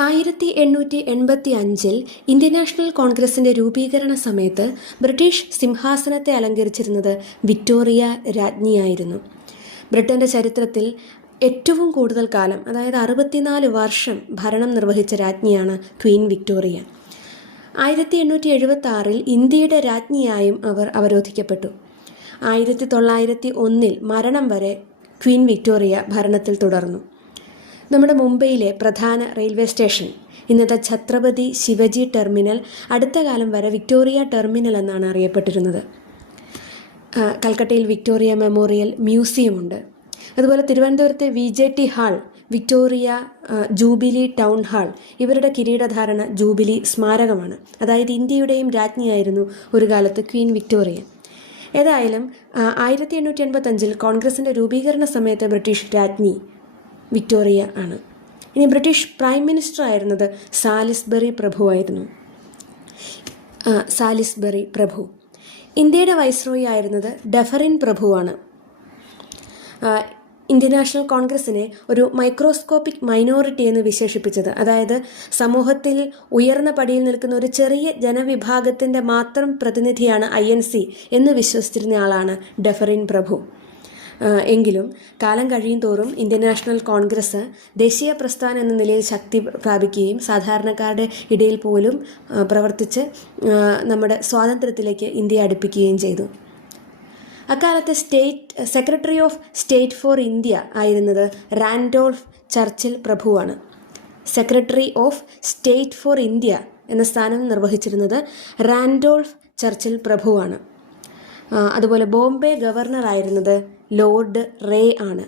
1885 Indian national കോൺഗ്രസിന്റെ രൂപീകരണ സമയത്ത് ബ്രിട്ടീഷ് സിംഹാസനത്തെ അലങ്കരിച്ചിരുന്നത് വിക്ടോറിയ രാജ്ഞിയായിരുന്നു. ബ്രിട്ടന്റെ ചരിത്രത്തിൽ ഏറ്റവും കൂടുതൽ കാലം, അതായത് 64 വർഷം ഭരണം നിർവഹിച്ച രാജ്ഞിയാണ് ക്വീൻ വിക്ടോറിയ. 1876 ഇന്ത്യയുടെ രാജ്ഞിയായും അവർ അവരോധിക്കപ്പെട്ടു. 1901 മരണം വരെ ക്വീൻ വിക്ടോറിയ ഭരണത്തിൽ തുടർന്നു. നമ്മുടെ മുംബൈയിലെ പ്രധാന റെയിൽവേ സ്റ്റേഷൻ, ഇന്നത്തെ ഛത്രപതി ശിവജി ടെർമിനൽ, അടുത്ത കാലം വരെ വിക്ടോറിയ ടെർമിനൽ എന്നാണ് അറിയപ്പെട്ടിരുന്നത്. കൽക്കട്ടയിൽ വിക്ടോറിയ മെമ്മോറിയൽ മ്യൂസിയമുണ്ട്. അതുപോലെ തിരുവനന്തപുരത്തെ VJT hall, Victoria jubilee town hall, ഇവരുടെ കിരീടധാരണ ജൂബിലി സ്മാരകമാണ്. അതായത് ഇന്ത്യയുടെയും രാജ്ഞിയായിരുന്നു ഒരു കാലത്ത് ക്വീൻ വിക്ടോറിയ. ഏതായാലും 1885 കോൺഗ്രസിൻ്റെ രൂപീകരണ സമയത്ത് ബ്രിട്ടീഷ് രാജ്ഞി വിക്ടോറിയ ആണ്. ഇനി ബ്രിട്ടീഷ് പ്രൈം മിനിസ്റ്റർ ആയിരുന്നത് സാലിസ്ബറി പ്രഭുവായിരുന്നു. സാലിസ്ബറി പ്രഭു. ഇന്ത്യയുടെ വൈസ്രോയി ആയിരുന്നത് ഡഫറിൻ പ്രഭുവാണ്. ഇന്ത്യൻ നാഷണൽ കോൺഗ്രസിനെ ഒരു മൈക്രോസ്കോപ്പിക് മൈനോറിറ്റി എന്ന് വിശേഷിപ്പിച്ചത്, അതായത് സമൂഹത്തിൽ ഉയർന്ന പടിയിൽ നിൽക്കുന്ന ഒരു ചെറിയ ജനവിഭാഗത്തിൻ്റെ മാത്രം പ്രതിനിധിയാണ് INC എന്ന് വിശ്വസിച്ചിരുന്ന ആളാണ് ഡഫറിൻ പ്രഭു. എങ്കിലും കാലം കഴിയും തോറും ഇന്ത്യൻ നാഷണൽ കോൺഗ്രസ് ദേശീയ പ്രസ്ഥാനം എന്ന നിലയിൽ ശക്തി പ്രാപിക്കുകയും സാധാരണക്കാരുടെ ഇടയിൽ പോലും പ്രവർത്തിച്ച് നമ്മുടെ സ്വാതന്ത്ര്യത്തിലേക്ക് ഇന്ത്യയെ അടുപ്പിക്കുകയും ചെയ്തു. അക്കാലത്തെ secretary of state for India ആയിരുന്നത് റാൻഡോൾഫ് ചർച്ചിൽ പ്രഭുവാണ്. Secretary of state for India എന്ന സ്ഥാനം നിർവഹിച്ചിരുന്നത് റാൻഡോൾഫ് ചർച്ചിൽ പ്രഭുവാണ്. അതുപോലെ ബോംബെ ഗവർണർ ആയിരുന്നത് ലോർഡ് റേ ആണ്.